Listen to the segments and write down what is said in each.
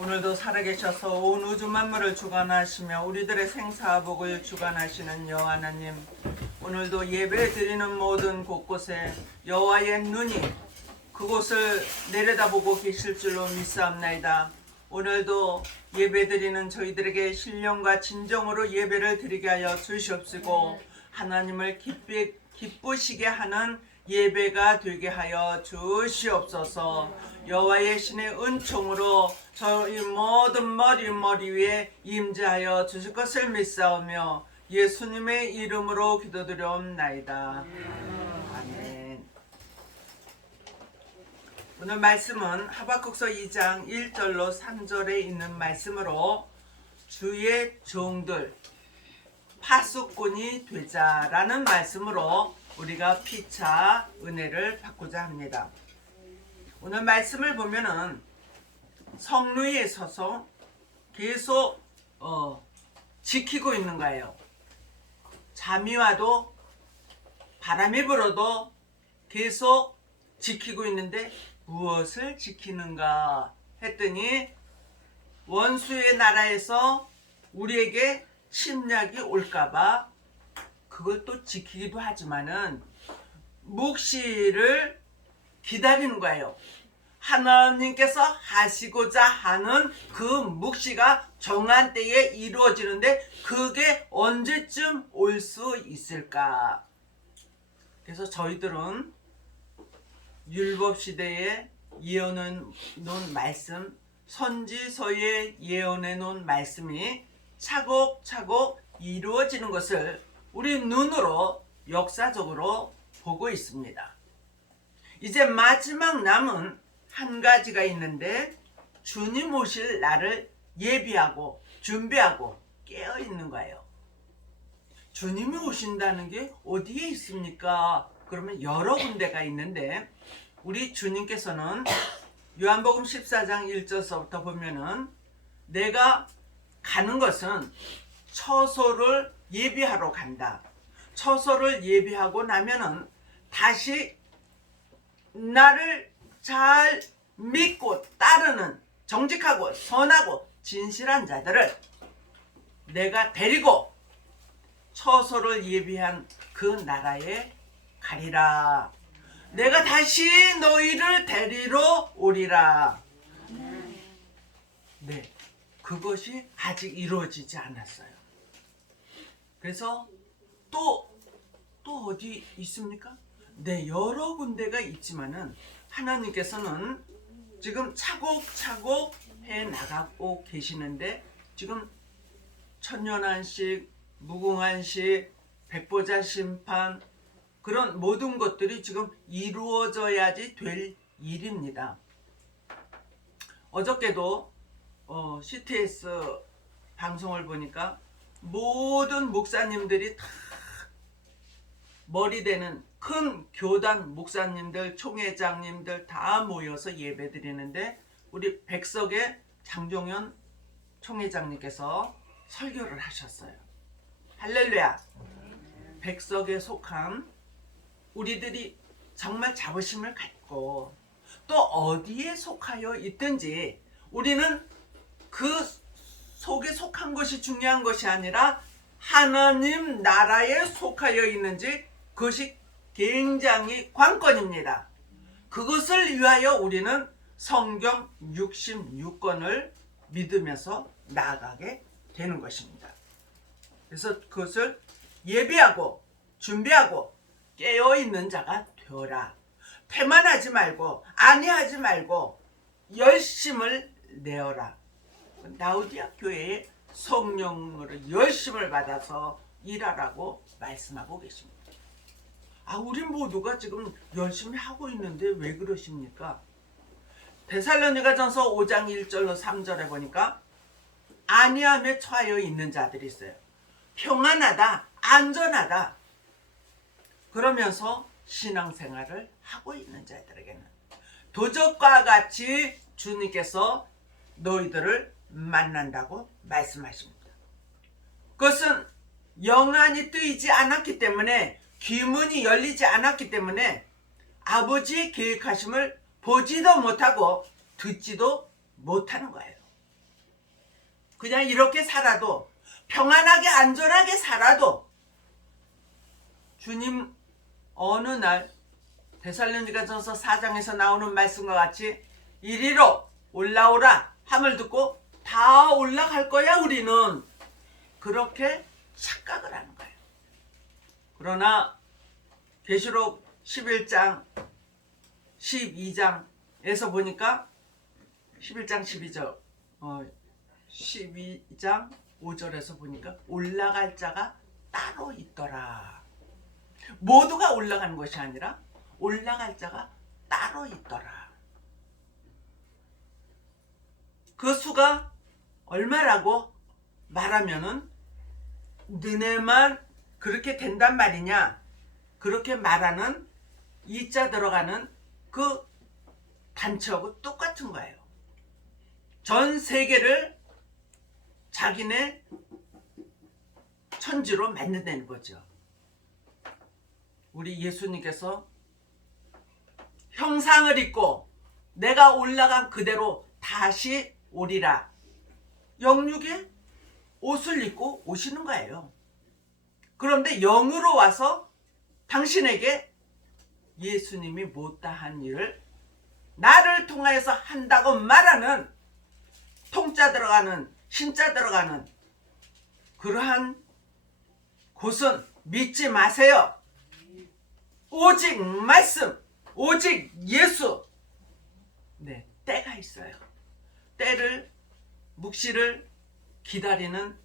오늘도 살아계셔서 온 우주 만물을 주관하시며 우리들의 생사복을 주관하시는 여호와 하나님, 오늘도 예배 드리는 모든 곳곳에 여호와의 눈이 그곳을 내려다보고 계실 줄로 믿사옵나이다. 오늘도 예배 드리는 저희들에게 신령과 진정으로 예배를 드리게 하여 주시옵시고 하나님을 기쁘시게 하는 예배가 되게 하여 주시옵소서. 여호와의 신의 은총으로 저희 모든 머리 위에 임재하여 주실 것을 믿사오며 예수님의 이름으로 기도드려옵나이다. 아멘. 오늘 말씀은 하박국서 2장 1절로 3절에 있는 말씀으로 주의 종들 파수꾼이 되자라는 말씀으로 우리가 피차 은혜를 받고자 합니다. 오늘 말씀을 보면은 성루에 서서 계속 지키고 있는 거예요. 잠이 와도 바람이 불어도 계속 지키고 있는데 무엇을 지키는가 했더니 원수의 나라에서 우리에게 침략이 올까봐 그걸 또 지키기도 하지만은 묵시를 기다리는 거예요. 하나님께서 하시고자 하는 그 묵시가 정한 때에 이루어지는데 그게 언제쯤 올 수 있을까? 그래서 저희들은 율법시대에 예언해 놓은 말씀, 선지서에 예언해 놓은 말씀이 차곡차곡 이루어지는 것을 우리 눈으로 역사적으로 보고 있습니다. 이제 마지막 남은 한 가지가 있는데 주님 오실 날을 예비하고 준비하고 깨어 있는 거예요. 주님이 오신다는 게 어디에 있습니까? 그러면 여러 군데가 있는데 우리 주님께서는 요한복음 14장 1절서부터 보면은 내가 가는 것은 처소를 예비하러 간다. 처소를 예비하고 나면은 다시 나를 잘 믿고 따르는 정직하고 선하고 진실한 자들을 내가 데리고 처소를 예비한 그 나라에 가리라. 내가 다시 너희를 데리러 오리라. 네, 그것이 아직 이루어지지 않았어요. 그래서 또 어디 있습니까? 네, 여러 군데가 있지만은 하나님께서는 지금 차곡차곡 해 나가고 계시는데 지금 천년한식, 무궁한식, 백보자 심판 그런 모든 것들이 지금 이루어져야지 될 일입니다. 어저께도 CTS 방송을 보니까 모든 목사님들이 다 머리 되는 큰 교단 목사님들, 총회장님들 다 모여서 예배 드리는데 우리 백석의 장종현 총회장님께서 설교를 하셨어요. 할렐루야. 백석에 속한 우리들이 정말 자부심을 갖고 또 어디에 속하여 있든지 우리는 그 속에 속한 것이 중요한 것이 아니라 하나님 나라에 속하여 있는지 그것이 굉장히 관건입니다. 그것을 위하여 우리는 성경 66권을 믿으면서 나아가게 되는 것입니다. 그래서 그것을 예비하고 준비하고 깨어있는 자가 되어라. 태만하지 말고 안이하지 말고 열심을 내어라. 라우디아 교회에 성령으로 열심을 받아서 일하라고 말씀하고 계십니다. 우리 모두가 지금 열심히 하고 있는데 왜 그러십니까? 데살로니가전서 5장 1절로 3절에 보니까 안위함에 처하여 있는 자들이 있어요. 평안하다, 안전하다. 그러면서 신앙생활을 하고 있는 자들에게는 도적과 같이 주님께서 너희들을 만난다고 말씀하십니다. 그것은 영안이 뜨이지 않았기 때문에 귀문이 열리지 않았기 때문에 아버지의 계획하심을 보지도 못하고 듣지도 못하는 거예요. 그냥 이렇게 살아도, 평안하게 안전하게 살아도 주님 어느 날 데살로니가전서 4장에서 나오는 말씀과 같이 이리로 올라오라 함을 듣고 다 올라갈 거야. 우리는 그렇게 착각을 하는 거예요. 그러나 계시록 11장 12장에서 보니까 11장 12절 12장 5절에서 보니까 올라갈 자가 따로 있더라. 모두가 올라가는 것이 아니라 올라갈 자가 따로 있더라. 그 수가 얼마라고 말하면은 너네만 그렇게 된단 말이냐, 그렇게 말하는 이자 들어가는 그 단체하고 똑같은 거예요. 전 세계를 자기네 천지로 만든다는 거죠. 우리 예수님께서 형상을 입고 내가 올라간 그대로 다시 오리라, 영육의 옷을 입고 오시는 거예요. 그런데 영으로 와서 당신에게 예수님이 못다한 일을 나를 통하여서 한다고 말하는, 통자 들어가는 신자 들어가는 그러한 곳은 믿지 마세요. 오직 말씀, 오직 예수. 네, 때가 있어요. 때를, 묵시를 기다리는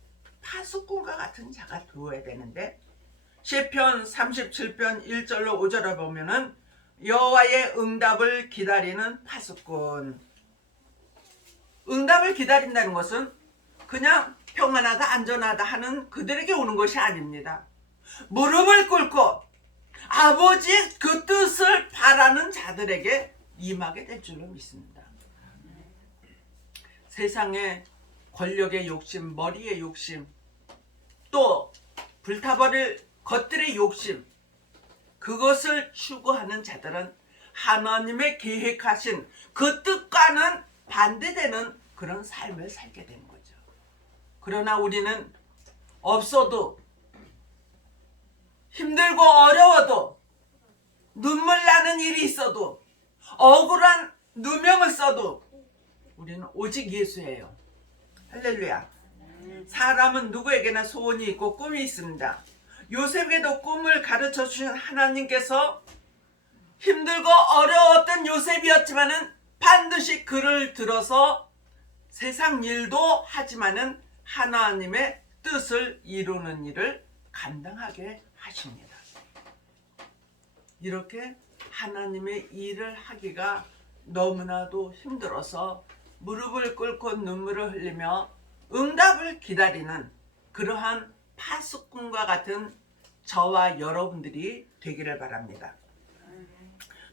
파수꾼과 같은 자가 되어야 되는데, 시편 37편 1절로 5절을 보면은 여호와의 응답을 기다리는 파수꾼. 응답을 기다린다는 것은 그냥 평안하다 안전하다 하는 그들에게 오는 것이 아닙니다. 무릎을 꿇고 아버지의 그 뜻을 바라는 자들에게 임하게 될 줄로 믿습니다. 세상의 권력의 욕심, 머리의 욕심, 또 불타버릴 것들의 욕심, 그것을 추구하는 자들은 하나님의 계획하신 그 뜻과는 반대되는 그런 삶을 살게 되는 거죠. 그러나 우리는 없어도, 힘들고 어려워도, 눈물 나는 일이 있어도, 억울한 누명을 써도 우리는 오직 예수예요. 할렐루야. 사람은 누구에게나 소원이 있고 꿈이 있습니다. 요셉에게도 꿈을 가르쳐 주신 하나님께서 힘들고 어려웠던 요셉이었지만은 반드시 그를 들어서 세상 일도 하지만은 하나님의 뜻을 이루는 일을 감당하게 하십니다. 이렇게 하나님의 일을 하기가 너무나도 힘들어서 무릎을 꿇고 눈물을 흘리며 응답을 기다리는 그러한 파수꾼과 같은 저와 여러분들이 되기를 바랍니다.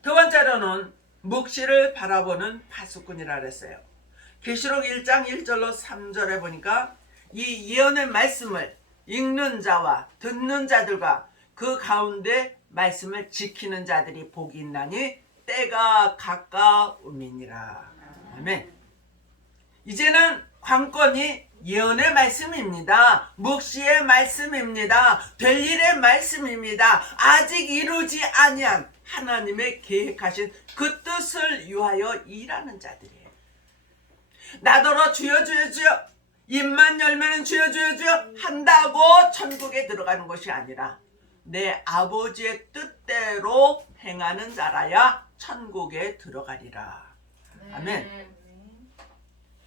두 번째로는 묵시를 바라보는 파수꾼이라 그랬어요. 계시록 1장 1절로 3절에 보니까 이 예언의 말씀을 읽는 자와 듣는 자들과 그 가운데 말씀을 지키는 자들이 복이 있나니 때가 가까움이니라. 아멘. 이제는 관건이 예언의 말씀입니다. 묵시의 말씀입니다. 될 일의 말씀입니다. 아직 이루지 아니한 하나님의 계획하신 그 뜻을 위하여 일하는 자들이에요. 나더러 주여 주여 주여, 입만 열면 주여 주여 주여 한다고 천국에 들어가는 것이 아니라 내 아버지의 뜻대로 행하는 자라야 천국에 들어가리라. 아멘.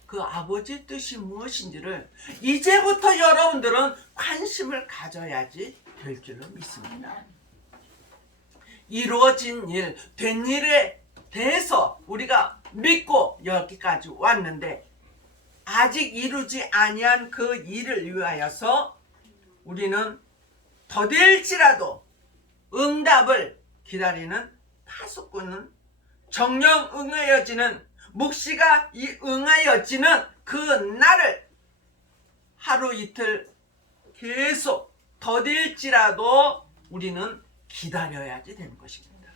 그 아버지의 뜻이 무엇인지를 이제부터 여러분들은 관심을 가져야지 될 줄로 믿습니다. 이루어진 일, 된 일에 대해서 우리가 믿고 여기까지 왔는데 아직 이루지 아니한 그 일을 위하여서 우리는 더딜지라도 응답을 기다리는 파수꾼은 정령 응하여지는, 묵시가 이 응하여지는 그 날을 하루 이틀 계속 더딜지라도 우리는 기다려야지 되는 것입니다.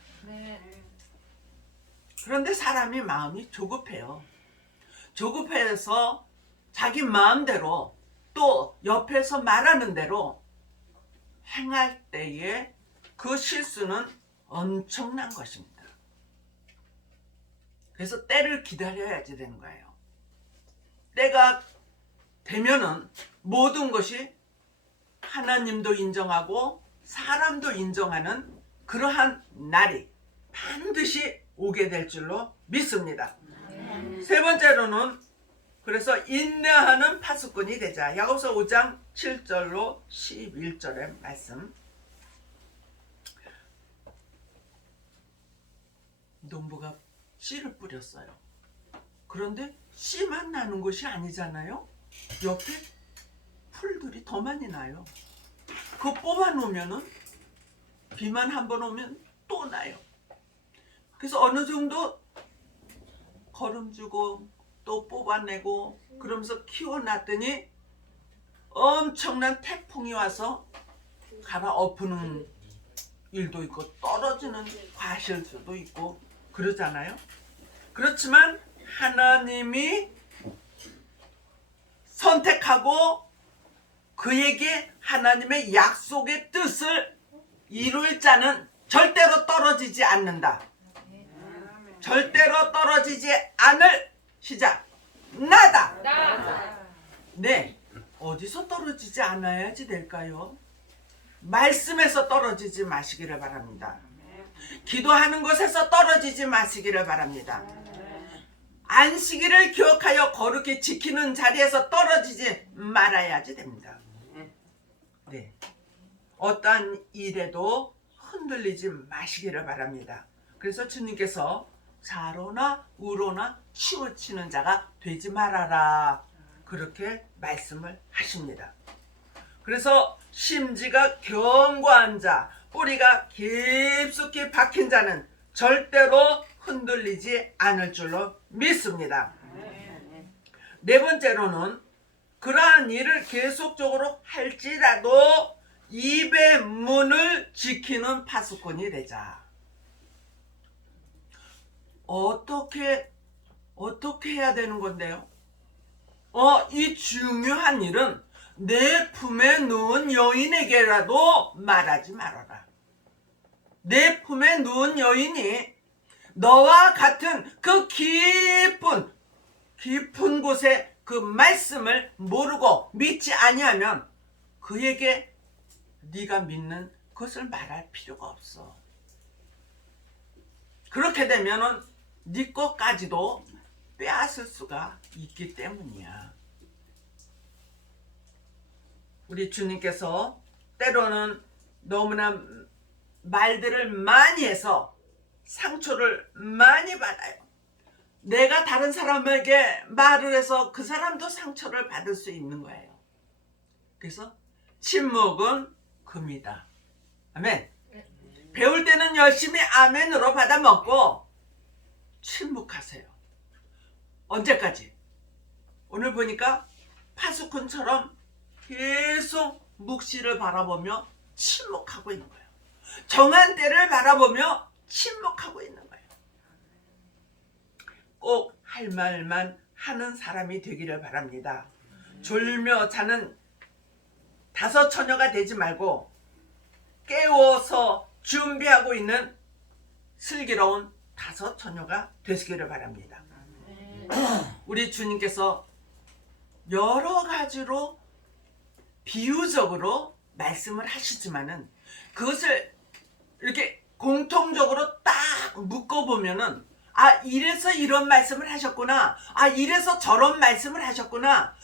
그런데 사람이 마음이 조급해요. 조급해서 자기 마음대로 또 옆에서 말하는 대로 행할 때에 그 실수는 엄청난 것입니다. 그래서 때를 기다려야지 되는 거예요. 때가 되면은 모든 것이 하나님도 인정하고 사람도 인정하는 그러한 날이 반드시 오게 될 줄로 믿습니다. 세 번째로는 그래서 인내하는 파수꾼이 되자. 야고보서 5장 7절로 11절의 말씀. 농부가 씨를 뿌렸어요. 그런데 씨만 나는 것이 아니잖아요. 옆에 풀들이 더 많이 나요. 그거 뽑아 놓으면은 비만 한번 오면 또 나요. 그래서 어느 정도 거름 주고 또 뽑아내고 그러면서 키워놨더니 엄청난 태풍이 와서 갈아엎는 일도 있고 떨어지는 과실수도 있고 그러잖아요. 그렇지만 하나님이 선택하고 그에게 하나님의 약속의 뜻을 이룰 자는 절대로 떨어지지 않는다. 절대로 떨어지지 않을 시작 나다. 네, 어디서 떨어지지 않아야지 될까요? 말씀에서 떨어지지 마시기를 바랍니다. 기도하는 곳에서 떨어지지 마시기를 바랍니다. 안식일을 기억하여 거룩히 지키는 자리에서 떨어지지 말아야지 됩니다. 네, 어떠한 일에도 흔들리지 마시기를 바랍니다. 그래서 주님께서 좌로나 우로나 치우치는 자가 되지 말아라 그렇게 말씀을 하십니다. 그래서 심지가 견고한 자, 뿌리가 깊숙이 박힌 자는 절대로 흔들리지 않을 줄로 믿습니다. 네 번째로는 그러한 일을 계속적으로 할지라도 입의 문을 지키는 파수꾼이 되자. 어떻게 해야 되는 건데요? 이 중요한 일은 내 품에 누운 여인에게라도 말하지 말아라. 내 품에 누운 여인이 너와 같은 그 깊은 곳에 그 말씀을 모르고 믿지 아니하면 그에게 네가 믿는 것을 말할 필요가 없어. 그렇게 되면은 네 것까지도 빼앗을 수가 있기 때문이야. 우리 주님께서 때로는 너무나 말들을 많이 해서 상처를 많이 받아요. 내가 다른 사람에게 말을 해서 그 사람도 상처를 받을 수 있는 거예요. 그래서 침묵은 금이다. 아멘. 배울 때는 열심히 아멘으로 받아먹고 침묵하세요. 언제까지? 오늘 보니까 파수꾼처럼 계속 묵시를 바라보며 침묵하고 있는 거예요. 정한 때를 바라보며 침묵하고 있는 거예요. 꼭 할 말만 하는 사람이 되기를 바랍니다. 졸며 자는 다섯 처녀가 되지 말고 깨워서 준비하고 있는 슬기로운 다섯 처녀가 되시기를 바랍니다. 우리 주님께서 여러 가지로 비유적으로 말씀을 하시지만은 그것을 이렇게 공통적으로 딱 묶어보면은 이래서 이런 말씀을 하셨구나. 이래서 저런 말씀을 하셨구나.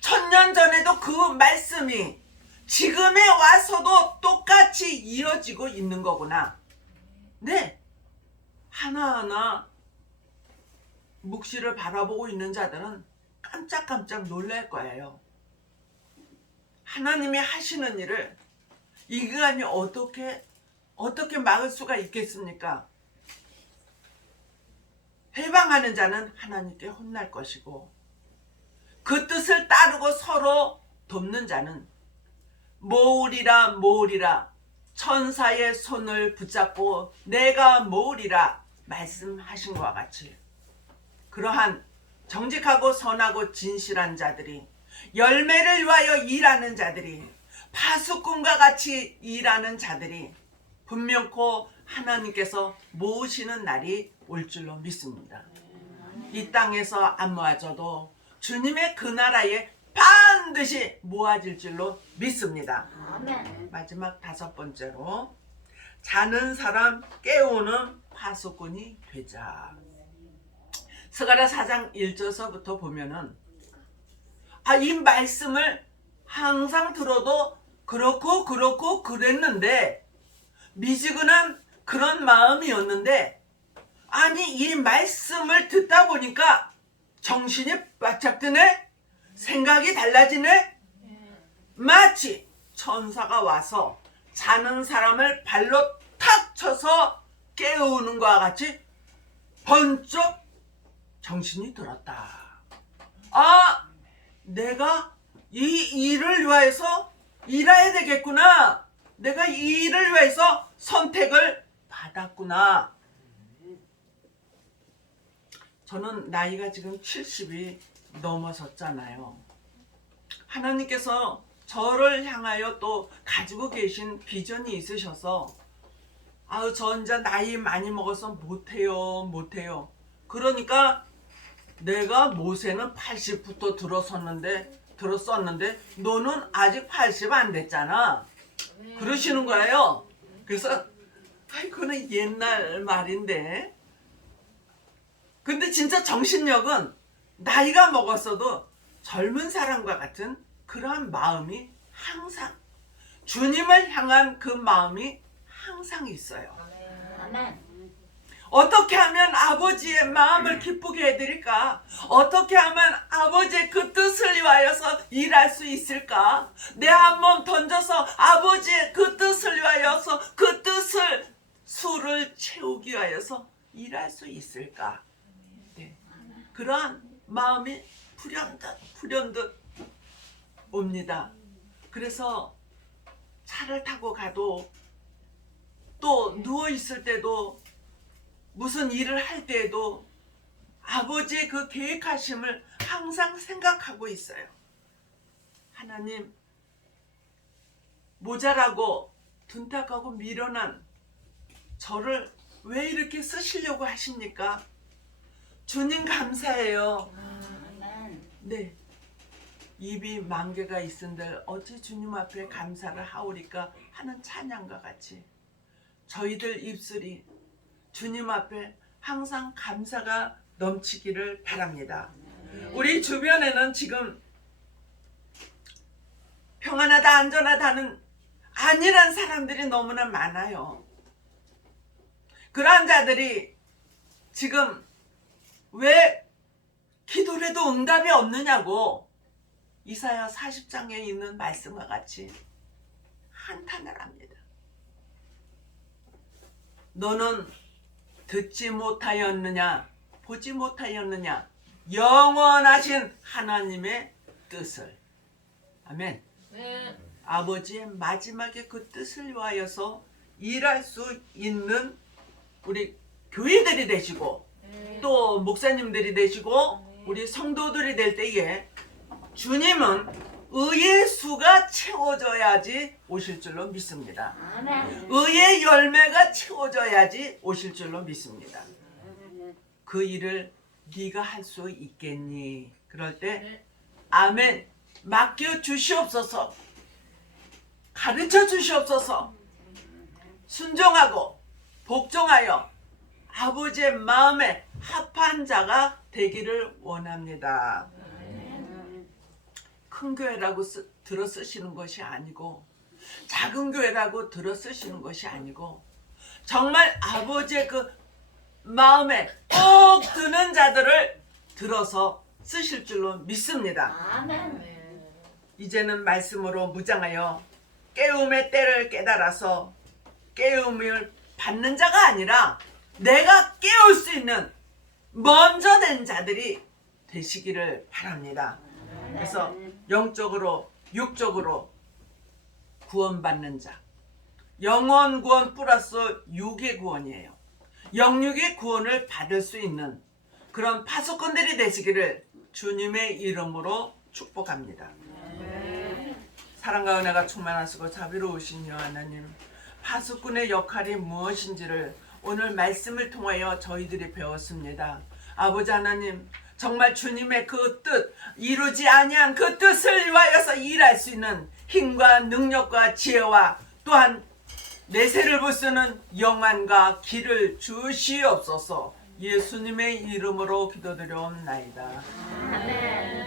1000년 전에도 그 말씀이 지금에 와서도 똑같이 이어지고 있는 거구나. 네, 하나하나 묵시를 바라보고 있는 자들은 깜짝깜짝 놀랄 거예요. 하나님이 하시는 일을 인간이 어떻게 막을 수가 있겠습니까? 해방하는 자는 하나님께 혼날 것이고 그 뜻을 따르고 서로 돕는 자는 모으리라 천사의 손을 붙잡고 내가 모으리라 말씀하신 것과 같이 그러한 정직하고 선하고 진실한 자들이, 열매를 위하여 일하는 자들이, 파수꾼과 같이 일하는 자들이 분명코 하나님께서 모으시는 날이 올 줄로 믿습니다. 이 땅에서 안 모아져도 주님의 그 나라에 반드시 모아질 줄로 믿습니다. 마지막 5번째로, 자는 사람 깨우는 파수꾼이 되자. 스가랴 4장 1절서부터 보면은 이 말씀을 항상 들어도 그렇고 그랬는데, 미지근한 그런 마음이었는데, 아니 이 말씀을 듣다 보니까 정신이 바짝 드네, 생각이 달라지네. 마치 천사가 와서 자는 사람을 발로 탁 쳐서 깨우는 것과 같이 번쩍 정신이 들었다. 내가 이 일을 위해서 일해야 되겠구나. 내가 이 일을 위해서 선택을 받았구나. 저는 나이가 지금 70이 넘어섰잖아요. 하나님께서 저를 향하여 또 가지고 계신 비전이 있으셔서 저 이제 나이 많이 먹어서 못해요. 그러니까 내가 모세는 80부터 들었었는데 너는 아직 80 안 됐잖아. 그러시는 거예요. 그래서 그거는 옛날 말인데, 근데 진짜 정신력은 나이가 먹었어도 젊은 사람과 같은 그러한 마음이 항상, 주님을 향한 그 마음이 항상 있어요. 아멘. 어떻게 하면 아버지의 마음을 기쁘게 해드릴까? 어떻게 하면 아버지의 그 뜻을 위하여서 일할 수 있을까? 내 한 몸 던져서 아버지의 그 뜻을 위하여서 그 뜻을, 수를 채우기 위하여서 일할 수 있을까? 네. 그러한 마음이 불현듯 옵니다. 그래서 차를 타고 가도, 또 누워있을 때도, 무슨 일을 할 때에도 아버지의 그 계획하심을 항상 생각하고 있어요. 하나님, 모자라고 둔탁하고 미련한 저를 왜 이렇게 쓰시려고 하십니까? 주님 감사해요. 네, 입이 만 개가 있은들 어찌 주님 앞에 감사를 하오리까 하는 찬양과 같이 저희들 입술이 주님 앞에 항상 감사가 넘치기를 바랍니다. 우리 주변에는 지금 평안하다, 안전하다는 아니란 사람들이 너무나 많아요. 그러한 자들이 지금 왜 기도를 해도 응답이 없느냐고 이사야 40장에 있는 말씀과 같이 한탄을 합니다. 너는 듣지 못하였느냐, 보지 못하였느냐, 영원하신 하나님의 뜻을. 아멘. 네. 아버지의 마지막에 그 뜻을 위하여서 일할 수 있는 우리 교회들이 되시고, 또 목사님들이 되시고, 우리 성도들이 될 때에 주님은 의의 수가 채워져야지 오실 줄로 믿습니다. 의의 열매가 채워져야지 오실 줄로 믿습니다. 그 일을 네가 할 수 있겠니? 그럴 때 아멘, 맡겨 주시옵소서, 가르쳐 주시옵소서, 순종하고 복종하여 아버지의 마음에 합한 자가 되기를 원합니다. 큰 교회라고 들어 쓰시는 것이 아니고, 작은 교회라고 들어 쓰시는 것이 아니고, 정말 아버지의 그 마음에 꼭 드는 자들을 들어서 쓰실 줄로 믿습니다. 아멘. 이제는 말씀으로 무장하여 깨움의 때를 깨달아서 깨움을 받는 자가 아니라 내가 깨울 수 있는 먼저 된 자들이 되시기를 바랍니다. 그래서 영적으로 육적으로 구원받는 자, 영원 구원 플러스 육의 구원이에요. 영육의 구원을 받을 수 있는 그런 파수꾼들이 되시기를 주님의 이름으로 축복합니다. 사랑과 은혜가 충만하시고 자비로우신 여 하나님, 파수꾼의 역할이 무엇인지를 오늘 말씀을 통하여 저희들이 배웠습니다. 아버지 하나님, 정말 주님의 그 뜻, 이루지 아니한 그 뜻을 위하여서 일할 수 있는 힘과 능력과 지혜와 또한 내세를 부수는 영안과 길을 주시옵소서. 예수님의 이름으로 기도드려옵나이다. 아멘.